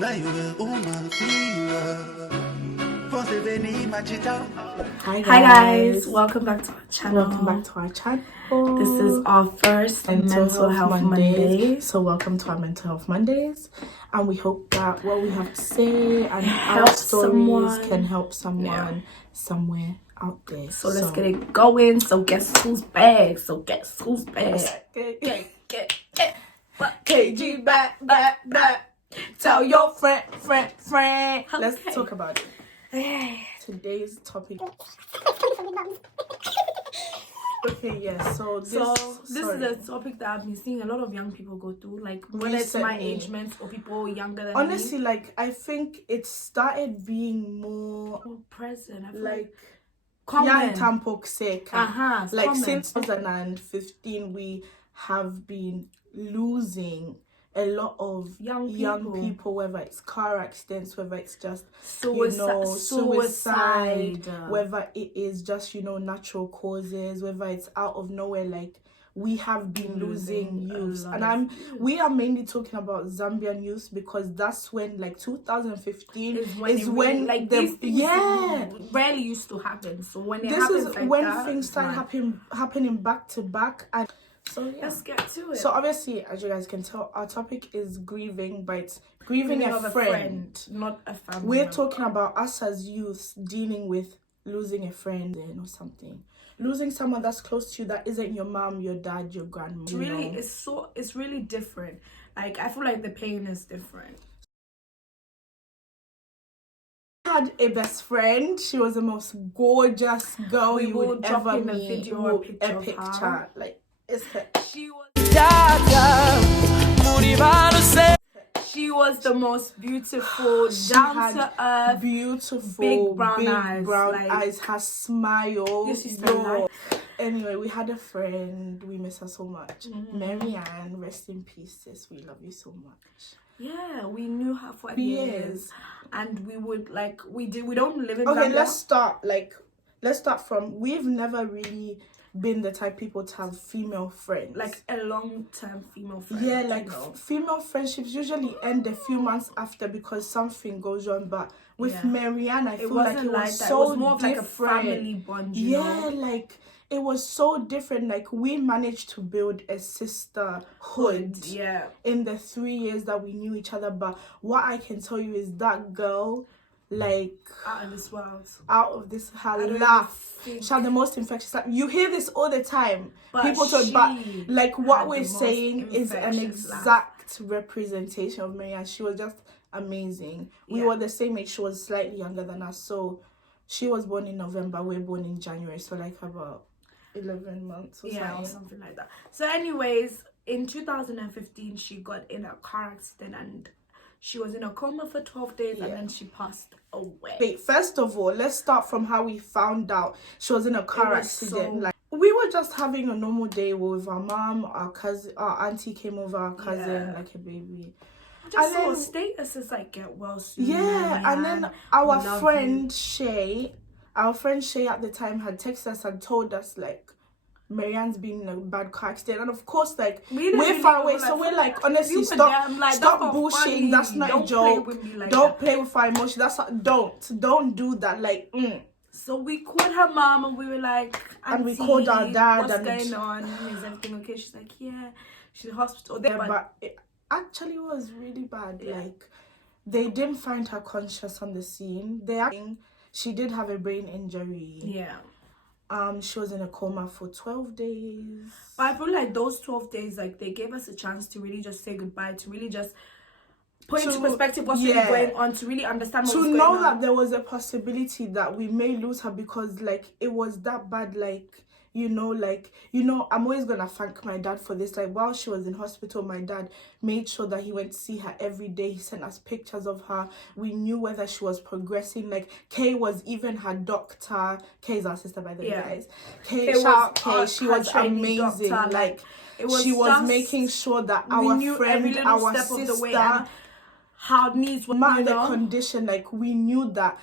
Hi guys, welcome back to our channel. This is our first mental health Monday. So welcome to our mental health Mondays, and we hope that what we have to say and our stories can help someone somewhere out there. So let's get it going. So guess who's back? Get. KG back. Tell your friend. Let's talk about it. Today's topic. Okay, yeah. So this is a topic that I've been seeing a lot of young people go through, like whether it's my age mates or people younger than honestly, me. like I think it started being more present. I feel like common. Like common. Since 2015, we have been losing a lot of young people, whether it's car accidents, whether it's just suicide, whether it is just natural causes, whether it's out of nowhere. Like we have been losing youth, and we are mainly talking about Zambian youth because that's when, like 2015 is when like these things rarely used to happen. So when things started happening back to back. And so yeah, let's get to it. So obviously, as you guys can tell, our topic is grieving, but it's grieving a friend, not a family. We're talking about us as youths dealing with losing a friend or something, losing someone that's close to you that isn't your mom, your dad, your grandma. It's really different. Like I feel like the pain is different. I had a best friend. She was the most gorgeous girl you would ever meet. A picture. Like she was the most beautiful, down to earth, big brown eyes. Her smile. Anyway, we had a friend. We miss her so much. Marianne, rest in peace, sis. We love you so much. Yeah, we knew her for years, and we would we don't live in. Okay, let's start from. We've never really been the type people to have female friends, like a long-term female friend. Yeah, like female friendships usually end a few months after because something goes on. But with Marianne, I feel like it was so it was more of like a family bond. You know? Like it was so different. Like we managed to build a sisterhood. In the 3 years that we knew each other. But what I can tell you is that girl, like out of this world, her laugh, she had the most infectious laugh. You hear this all the time, but people talk, but like what we're saying is an exact representation of Marianne. She was just amazing. We were the same age. She was slightly younger than us, so she was born in November, we're born in January, so like about 11 months or something like that. So anyways, in 2015 she got in a car accident and she was in a coma for 12 days and then she passed away. Wait, first of all, let's start from how we found out she was in a car accident. Like we were just having a normal day with our mom, our cousin, our auntie came over, our cousin, like a baby. Just saw statuses like get well soon. And then our friend Shay at the time had texted us and told us like Marianne's been in a bad car accident, and of course like we're far away, so we're like, honestly, stop bullshitting. That's not a joke. Don't play with our emotions. That's not, don't do that. Like So we called her mom and we were like, and we called our dad. What's going on? Is everything okay? She's like, yeah, she's in hospital. But it actually was really bad. Like they didn't find her conscious on the scene. She did have a brain injury. She was in a coma for 12 days. But I feel like those 12 days, like they gave us a chance to really just say goodbye, to really just put into perspective what's really going on, to really understand what's going on. To know that there was a possibility that we may lose her because like it was that bad. Like I'm always gonna thank my dad for this. Like while she was in hospital, my dad made sure that he went to see her every day. He sent us pictures of her. We knew whether she was progressing. Like Kay was even her doctor. Kay is our sister, by the way, guys. Kay, she was amazing. Doctor, she was making sure that our friend, our sister, how needs were, the condition, like we knew that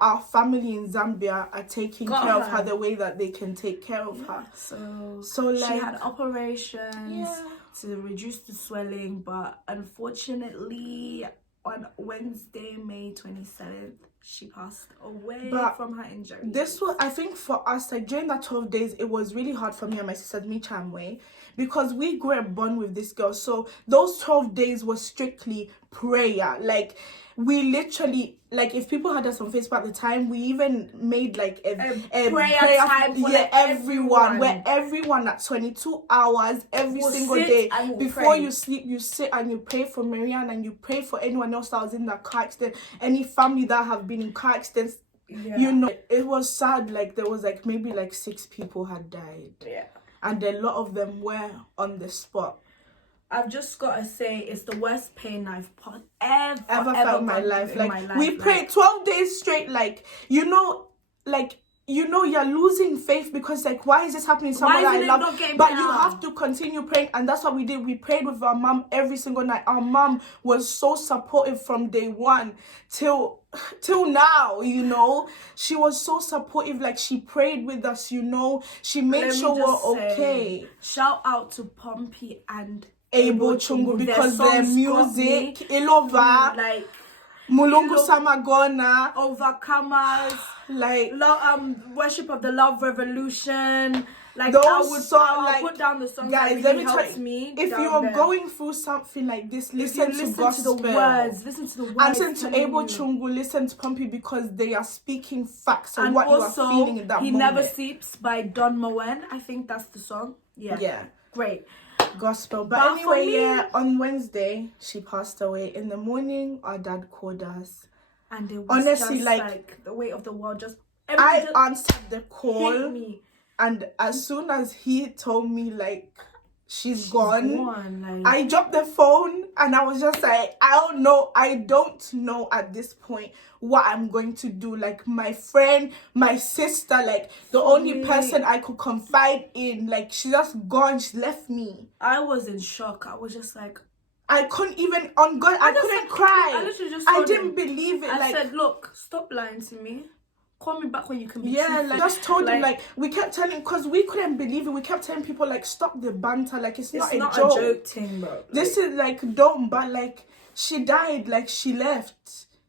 our family in Zambia are taking care of her the way that they can take care of her. So like she had operations to reduce the swelling, but unfortunately on Wednesday, May 27th, she passed away from her injury. This was, I think, for us, like during that 12 days, it was really hard for me and my sister, me Chamwe, because we grew a bond with this girl. So those 12 days was strictly prayer. Like, we literally, like, if people had us on Facebook at the time, we even made like a prayer time for everyone, where everyone at 22 hours every single day before you sleep, you sit and you pray for Marianne and you pray for anyone else that was in that car accident, any family that have been in car accidents. You know, it was sad. Like, there was like maybe like 6 people had died, and a lot of them were on the spot. I've just got to say, it's the worst pain I've ever felt in my life. Like, we prayed 12 days straight, like, you know, you're losing faith because, like, why is this happening to someone that I love? But you have to continue praying, and that's what we did. We prayed with our mom every single night. Our mom was so supportive from day one till now, you know. She was so supportive. Like, she prayed with us, you know. She made sure we're okay. Shout out to Pompey and Abo Chungu, because their music, Ilova, like Mulungu Samagona, Overcomers, like Worship of the Love Revolution. Like, those I'll put down the songs, guys. That really Let me tell you, if you're going through something like this, listen to gospel. To the words, listen to the words, and listen to Abo Chungu, listen to Pompey, because they are speaking facts on what you are feeling in that moment. He Never Sleeps by Don Moen. I think that's the song. Yeah. Great. Gospel. But anyway, on Wednesday she passed away. In the morning, our dad called us, and it was honestly just like the weight of the world I answered the call, hit me. And as soon as he told me like she's gone, like, I dropped the phone and I was just like, I don't know at this point what I'm going to do. Like, my friend, my sister, like the only person I could confide in, like, she's just gone. She left me. I was in shock. I was just like, I couldn't even, on God, I couldn't cry. I didn't believe it. I said, look, stop lying to me. Call me back when you can be like, just told him, like, we kept telling, because we couldn't believe it, we kept telling people, like, stop the banter, like, it's not a joke thing, bro. This is, like, dumb, but, like, she died, like, she left.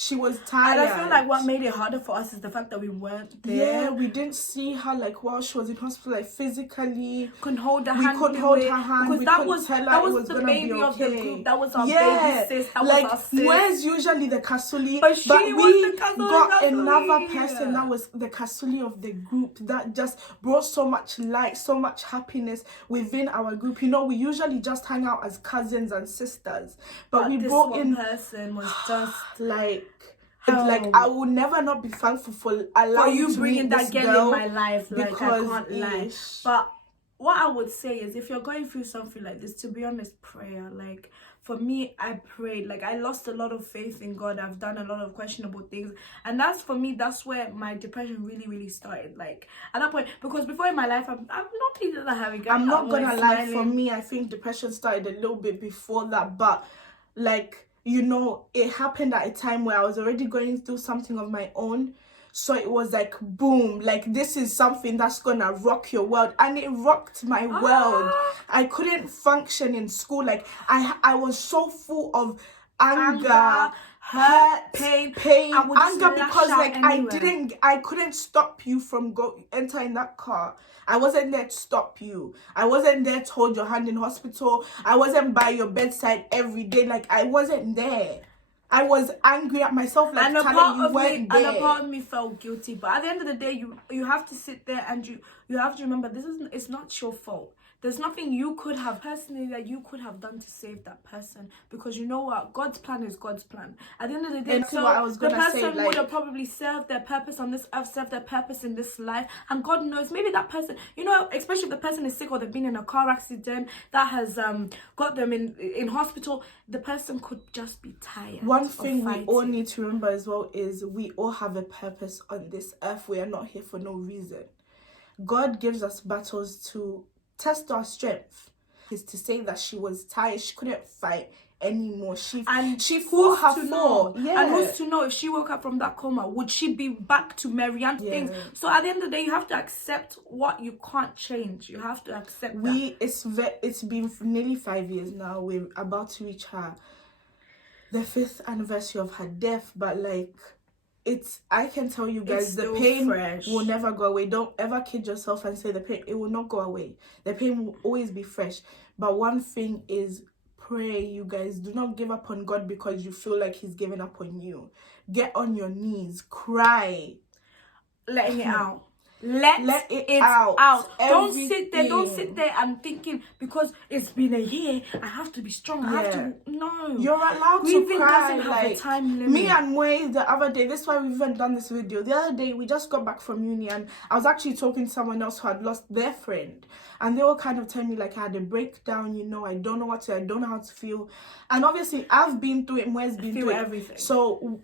She was tired. And I feel like what made it harder for us is the fact that we weren't there. Yeah, we didn't see her, like, while she was in hospital, like, physically. Couldn't hold her hand. We couldn't hold her hand. Because we that couldn't was, tell her that it was the gonna baby be of the okay. group. That was our baby sis. That like, was our sis. where's usually the Kasuli? But we got another person that was the Kasuli of the group that just brought so much light, so much happiness within our group. You know, we usually just hang out as cousins and sisters. But we brought in... person was just... like... It's like, I will never not be thankful for allowing you to bringing that girl in my life. Like, because I can't lie. But what I would say is, if you're going through something like this, to be honest, prayer. Like, for me, I prayed. Like, I lost a lot of faith in God. I've done a lot of questionable things, and that's, for me, that's where my depression really started. Like, at that point, because before in my life, I'm not really that having. I'm not gonna lie. For me, I think depression started a little bit before that, but like, you know, it happened at a time where I was already going through something of my own. So it was like, boom, like, this is something that's gonna rock your world. And it rocked my world. I couldn't function in school. Like, I was so full of anger, hurt, pain, anger, because like I couldn't stop you from entering that car. I wasn't there to stop you. I wasn't there to hold your hand in hospital. I wasn't by your bedside every day. Like, I wasn't there. I was angry at myself, like, and a part of me, and a part of me felt guilty. But at the end of the day, you have to sit there and you have to remember, it's not your fault. There's nothing you could have personally that you could have done to save that person, because you know what, God's plan is God's plan. At the end of the day, so the person would have probably served their purpose on this earth, served their purpose in this life, and God knows, maybe that person, you know, especially if the person is sick or they've been in a car accident that has got them in hospital, the person could just be tired. One thing we all need to remember as well is we all have a purpose on this earth. We are not here for no reason. God gives us battles to test our strength. Is to say that she was tired, she couldn't fight anymore. She fought her fall. Yeah. And who's to know, if she woke up from that coma, would she be back to Marianne things? So at the end of the day, you have to accept what you can't change. You have to accept that. It's been nearly 5 years now. We're about to reach her the 5th anniversary of her death, but like, I can tell you guys, It's the still pain fresh. will never go away. Don't ever kid yourself and say the pain, it will not go away. The pain will always be fresh. But one thing is, pray, you guys. Do not give up on God because you feel like he's giving up on you. Get on your knees, cry. Letting it out. Let it out. Don't sit there and thinking because it's been a year, I have to be strong. I have to. No. You're allowed Grieving to cry. doesn't have a time limit. Me and Moe the other day, this is why we've even done this video. The other day, we just got back from uni and I was actually talking to someone else who had lost their friend. And they were kind of telling me like I had a breakdown, you know, I don't know what to, I don't know how to feel. And obviously, I've been through it, Moe's been through everything. So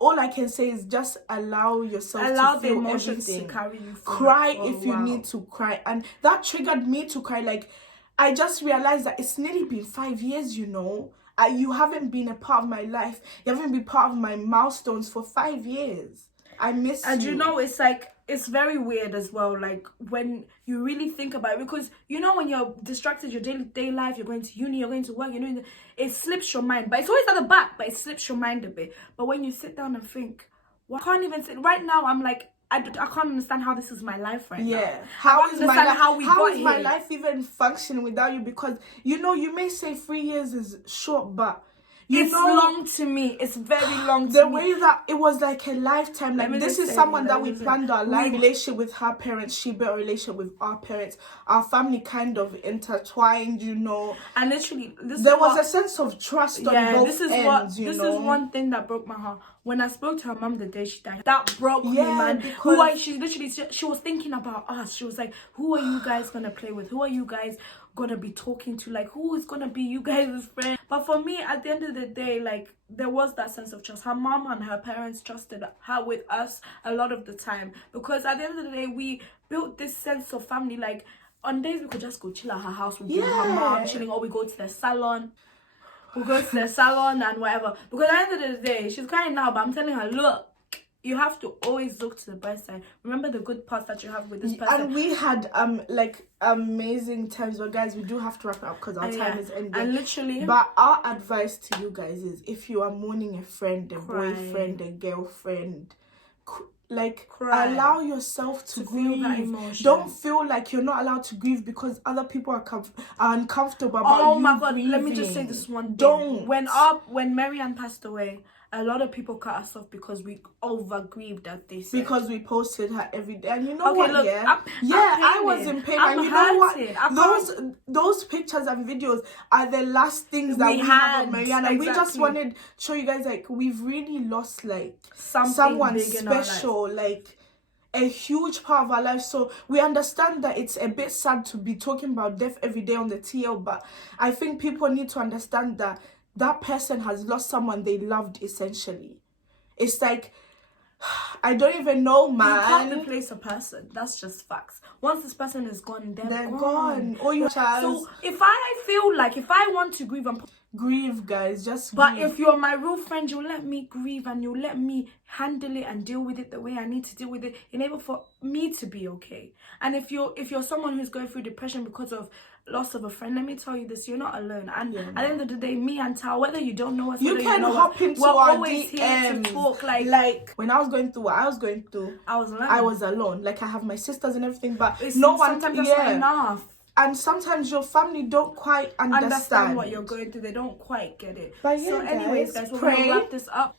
all I can say is just allow yourself to feel emotions everything. To carry you cry if you need to cry. And that triggered me to cry. Like, I just realized that it's nearly been 5 years, you know. You haven't been a part of my life. You haven't been part of my milestones for 5 years. I miss you. And you know, it's like, it's very weird as well, like when you really think about it, because you know when you're distracted, your day life, you're going to uni, you're going to work, you're doing it slips your mind, but it's always at the back, but it slips your mind a bit. But when you sit down and think, well, I can't even sit right now, I'm like, I can't understand how this is my life right now. How is my life even functioning without you? Because you know, you may say 3 years is short, but it's long to me. It's very long to me. The way that it was like a lifetime. Like, this is someone that we planned our life relationship with her parents. She built a relationship with our parents. Our family kind of intertwined, you know. And literally, there was a sense of trust on both ends, This is one thing that broke my heart. When I spoke to her mom the day she died, that broke me, man. She was thinking about us. She was like, who are you guys gonna play with? Who are you guys gonna be talking to? Like, who is gonna be you guys' friend? But for me, at the end of the day, like, there was that sense of trust. Her mom and her parents trusted her with us a lot of the time, because at the end of the day, we built this sense of family. Like, on days we could just go chill at her house with her mom chilling, or we go to the salon. We'll go to the salon and whatever. Because at the end of the day, she's crying now, but I'm telling her, look, you have to always look to the bright side. Remember the good parts that you have with this person. And we had like amazing times. But guys, we do have to wrap it up because our time is ending. And literally, but our advice to you guys is, if you are mourning a friend, a boyfriend, a girlfriend, allow yourself to grieve. Feel that emotion. Don't feel like you're not allowed to grieve because other people are uncomfortable about you. Oh my God, grieving. Let me just say this one thing. Don't. When Marianne passed away, a lot of people cut us off because we over grieved, as they said. Because we posted her every day. And you know what? Look, I was in pain. And you know what? Those pictures and videos are the last things that we have of Marianne. And we just wanted to show you guys, like, we've really lost, like, someone special, like, a huge part of our life. So we understand that it's a bit sad to be talking about death every day on the TL, but I think people need to understand that that person has lost someone they loved, essentially. It's like, I don't even know, man. You can't replace a person. That's just facts. Once this person is gone, they're gone. So if I want to grieve, grieve, guys. Just grieve. But if you're my real friend, you'll let me grieve and you'll let me handle it and deal with it the way I need to deal with it, in order for me to be okay. And if you're someone who's going through depression because of loss of a friend, let me tell you this, you're not alone. And at the end of the day, me and Tao, whether you don't know us, you can hop into our always here to talk. Like when I was going through what I was going through, I was alone. Like, I have my sisters and everything, but sometimes that's not enough. And sometimes your family don't quite understand what you're going through. They don't quite get it. But yeah, anyways, guys, we're going to wrap this up.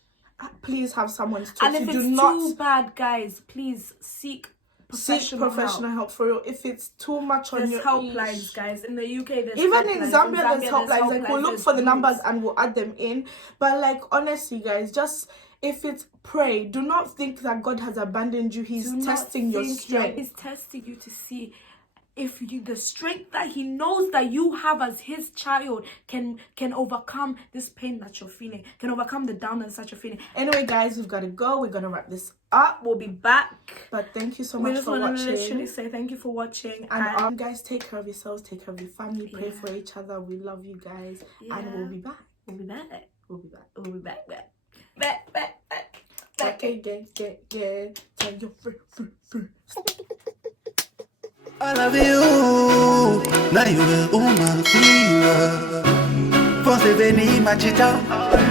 Please have someone to talk to. And if it's too bad, guys, please seek professional help for real. If it's too much on your helplines, guys. In the UK, there's even in Zambia, there's helplines. Like, we'll look for the numbers and we'll add them in. But like, honestly, guys, just if it's pray. Do not think that God has abandoned you. He's testing your strength. He's testing you to see if the strength that he knows that you have as his child can overcome this pain that you're feeling, can overcome the downers that you're feeling. Anyway, guys, we've got to go. We're gonna wrap this up. We'll be back. But thank you so much for watching. We just want to say thank you for watching. And guys, take care of yourselves, take care of your family, pray for each other. We love you guys, and we'll be back. We'll be back. We'll be back. We'll be back. Back again. Tell your friend. I love you, now you will uma fia. Você vem me machita.